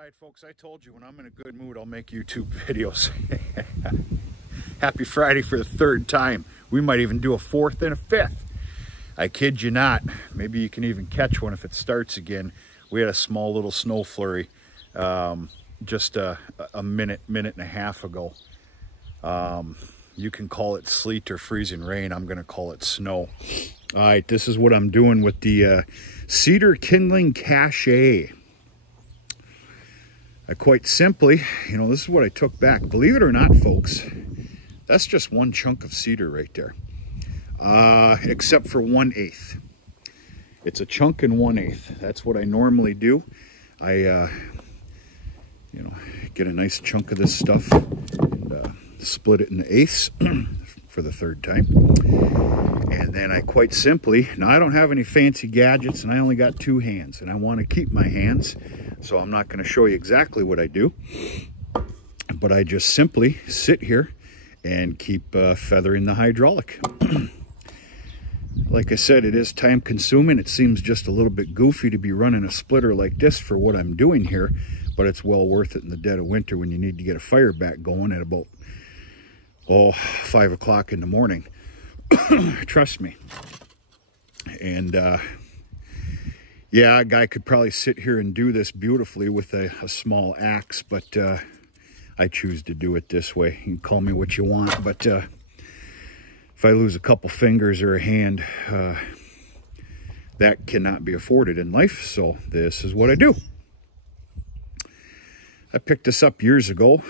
Alright folks, I told you when I'm in a good mood I'll make YouTube videos. Happy Friday for the third time. We might even do a fourth and a fifth. I kid you not. Maybe you can even catch one if it starts again. We had a small little snow flurry just a minute and a half ago. You can call it sleet or freezing rain. I'm going to call it snow. Alright, this is what I'm doing with the Cedar Kindling Cache. Quite simply, this is what I took back. Believe it or not, folks, that's just one chunk of cedar right there. Except for 1/8. It's a chunk and 1/8. That's what I normally do. I, get a nice chunk of this stuff and split it into eighths for the third time. And then I quite simply, now I don't have any fancy gadgets and I only got 2 hands and I want to keep my hands. So I'm not going to show you exactly what I do, but I just simply sit here and keep feathering the hydraulic. Like I said, it is time consuming. It seems just a little bit goofy to be running a splitter like this for what I'm doing here, but it's well worth it in the dead of winter when you need to get a fire back going at about 5 o'clock in the morning. Trust me. And yeah, a guy could probably sit here and do this beautifully with a small axe, but I choose to do it this way. You can call me what you want, but if I lose a couple fingers or a hand, that cannot be afforded in life, so this is what I do. I picked this up years ago.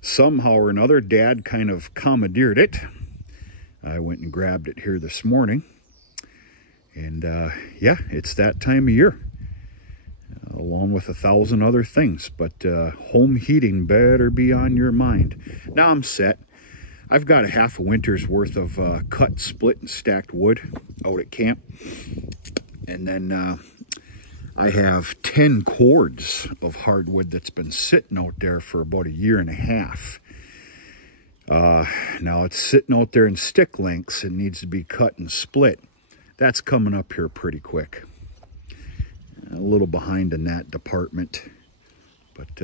Somehow or another, Dad kind of commandeered it. I went and grabbed it here this morning. And yeah, it's that time of year, along with 1,000 other things. But home heating better be on your mind. Now I'm set. I've got a half a winter's worth of cut, split, and stacked wood out at camp. And then I have 10 cords of hardwood that's been sitting out there for about 1.5 years. Now it's sitting out there in stick lengths and needs to be cut and split. That's coming up here pretty quick. A little behind in that department. But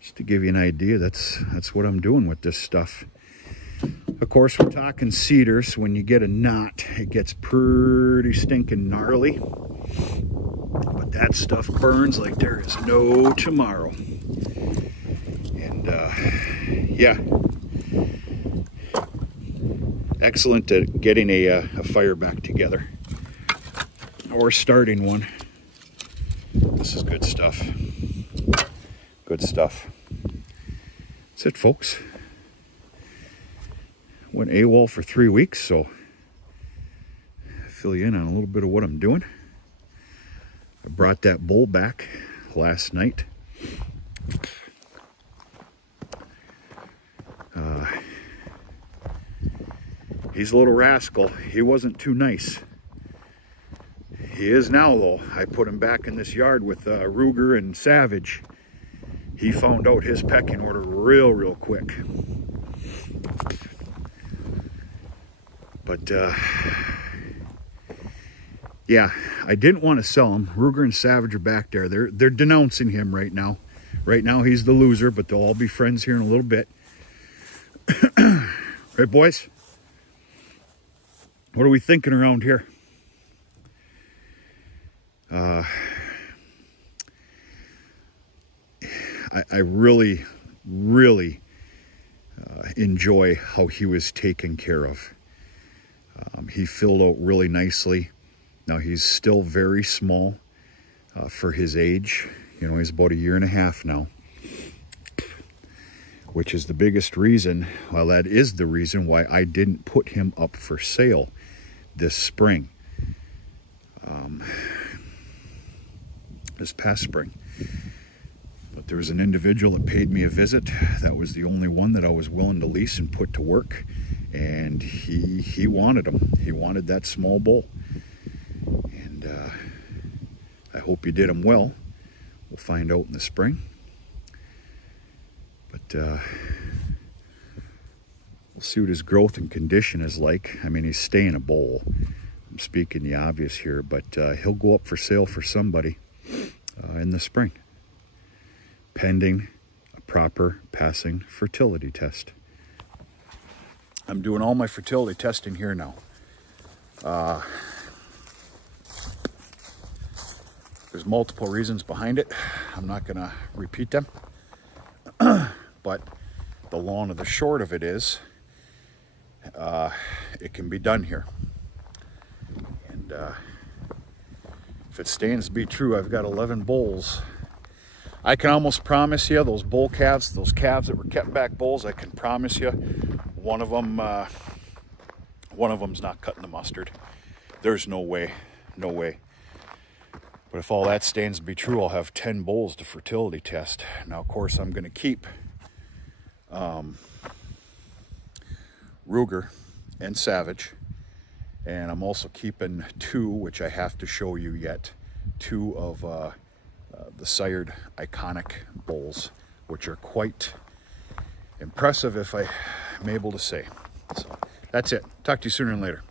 just to give you an idea, that's what I'm doing with this stuff. Of course, we're talking cedars. When you get a knot, it gets pretty stinking gnarly. But that stuff burns like there is no tomorrow. And yeah. Excellent at getting a fire back together or starting one. This is good stuff. Good stuff. That's it, folks. Went AWOL for 3 weeks, so I'll fill you in on a little bit of what I'm doing. I brought that bull back last night. He's a little rascal. He wasn't too nice. He is now, though. I put him back in this yard with Ruger and Savage. He found out his pecking order real quick. But, yeah, I didn't want to sell him. Ruger and Savage are back there. They're denouncing him right now. Right now, he's the loser, but they'll all be friends here in a little bit. Right, boys? What are we thinking around here? I really enjoy how he was taken care of. He filled out really nicely. Now he's still very small for his age. He's about 1.5 years now. Which is the biggest reason, well, that is the reason why I didn't put him up for sale this spring. This past spring. But there was an individual that paid me a visit. That was the only one that I was willing to lease and put to work. And he wanted him. He wanted that small bull. And I hope he did him well. We'll find out in the spring. But we'll see what his growth and condition is like. I mean, he's staying a bull. I'm speaking the obvious here, but he'll go up for sale for somebody. in the spring, pending a proper passing fertility test. I'm doing all my fertility testing here now. There's multiple reasons behind it. I'm not going to repeat them. But the long and the short of it is, it can be done here. And if it stands to be true, I've got 11 bulls. I can almost promise you, those bull calves, those calves that were kept back bulls, I can promise you, one of them's not cutting the mustard. There's no way, no way. But if all that stands to be true, I'll have 10 bulls to fertility test. Now, of course, I'm going to keep Ruger and Savage. And I'm also keeping 2, which I have to show you yet, 2 of the sired iconic bulls, which are quite impressive, if I'm able to say. So that's it. Talk to you sooner and later.